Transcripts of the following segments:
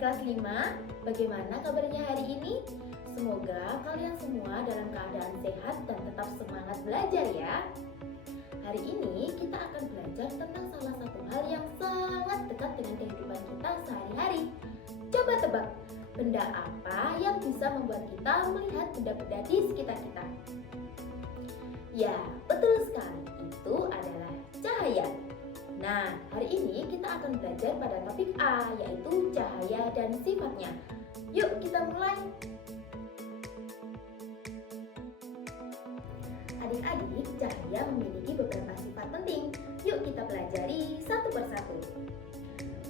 kelas 5, bagaimana kabarnya hari ini? Semoga kalian semua dalam keadaan sehat dan tetap semangat belajar ya. Hari ini kita akan belajar tentang salah satu hal yang sangat dekat dengan kehidupan kita sehari-hari. Coba tebak, benda apa yang bisa membuat kita melihat benda-benda di sekitar kita? Ya, betul sekali, itu adalah cahaya. Nah, hari ini kita akan belajar pada topik A, yaitu cahaya dan sifatnya. Yuk kita mulai. Adik-adik, cahaya memiliki beberapa sifat penting. Yuk kita pelajari satu persatu.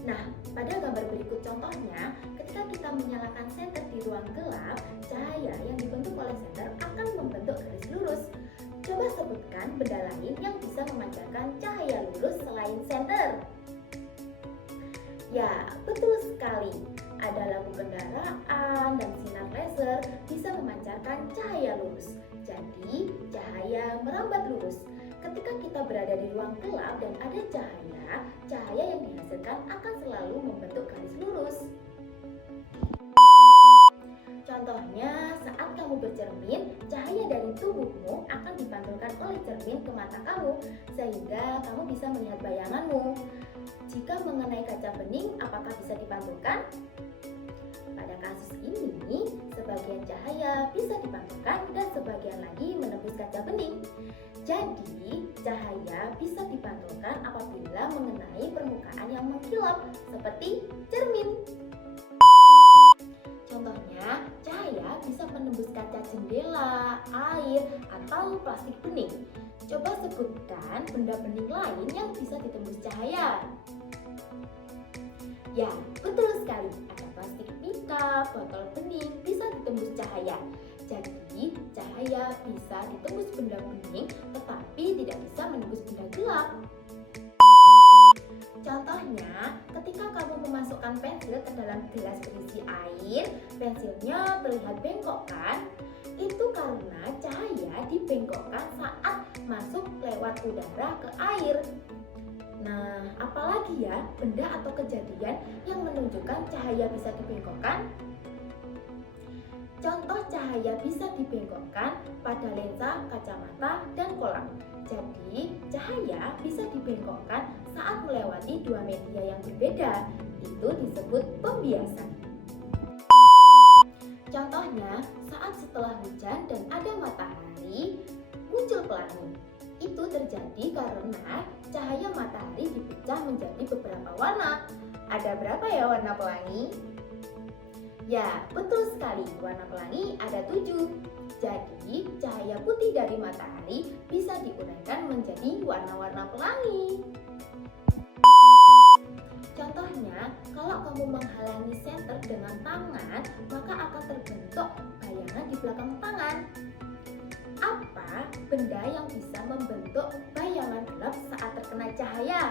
Nah, pada gambar berikut contohnya, ketika kita menyalakan senter di ruang gelap, cahaya yang dibentuk oleh senter akan membentuk garis lurus. Coba sebutkan benda lain yang bisa memancarkan cahaya lurus selain senter. Ya, betul sekali. Ada lampu kendaraan dan sinar laser bisa memancarkan cahaya lurus. Jadi, cahaya merambat lurus. Ketika kita berada di ruang gelap dan ada cahaya, cahaya yang dihasilkan akan selalu membentuk garis lurus. Contohnya, saat kamu bercermin, cahaya dari tubuhmu akan dipantulkan oleh cermin ke mata kamu, sehingga kamu bisa melihat bayanganmu. Jika mengenai kaca bening, apakah bisa dipantulkan? Pada kasus ini, sebagian cahaya bisa dipantulkan dan sebagian lagi menembus kaca bening. Jadi, cahaya bisa dipantulkan apabila mengenai permukaan yang mengkilap, seperti cermin. Contohnya, cahaya bisa menembus kaca jendela, air, atau plastik bening. Coba sebutkan benda bening lain yang bisa ditembus cahaya. Ya, betul sekali. Ada plastik pita, botol bening bisa ditembus cahaya. Jadi, cahaya bisa ditembus benda bening, tetapi tidak bisa menembus benda gelap. Contohnya, ketika kamu memasukkan pensil ke dalam gelas berisi air, pensilnya terlihat bengkok kan? Itu karena cahaya dibengkokkan saat masuk lewat udara ke air. Nah, apalagi ya benda atau kejadian yang menunjukkan cahaya bisa dibengkokkan? Contoh cahaya bisa dibengkokkan pada lensa kacamata dan kolam. Jadi, cahaya bisa dibengkokkan saat melewati dua media yang berbeda. Itu disebut pembiasan. Contohnya, saat setelah hujan dan ada matahari, muncul pelangi. Itu terjadi karena cahaya matahari dipecah menjadi beberapa warna. Ada berapa ya warna pelangi? Ya, betul sekali, warna pelangi ada 7. Jadi, cahaya putih dari matahari bisa diuraikan menjadi warna-warna pelangi. Contohnya, kalau kamu menghalangi senter dengan tangan, maka akan terbentuk bayangan di belakang tangan. Apa benda yang bisa membentuk bayangan gelap saat terkena cahaya?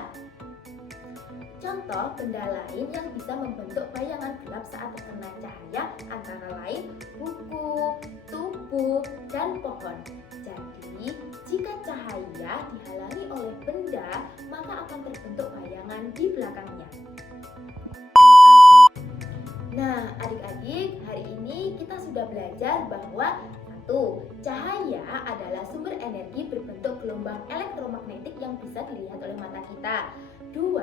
Contoh benda lain yang bisa membentuk bayangan gelap saat terkena cahaya antara lain buku, tubuh, dan pohon. Jadi, jika cahaya dihalangi oleh benda, maka akan terbentuk bayangan di belakangnya. Nah, adik-adik, hari ini kita sudah belajar bahwa cahaya adalah sumber energi berbentuk gelombang elektromagnetik yang bisa dilihat oleh mata kita. 2,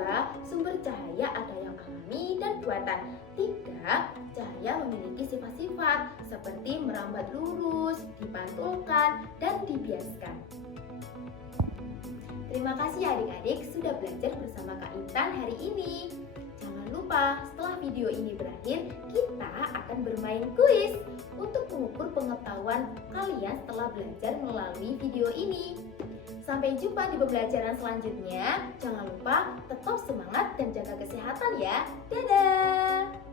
sumber cahaya ada yang alami dan buatan. 3, cahaya memiliki sifat-sifat seperti merambat lurus, dipantulkan, dan dibiaskan. Terima kasih adik-adik sudah belajar bersama Kak Intan hari ini. Jangan lupa setelah video ini berakhir, kita akan bermain kuis untuk mengukur pengetahuan kalian setelah belajar melalui video ini. Sampai jumpa di pembelajaran selanjutnya. Jangan lupa tetap semangat dan jaga kesehatan ya. Dadah!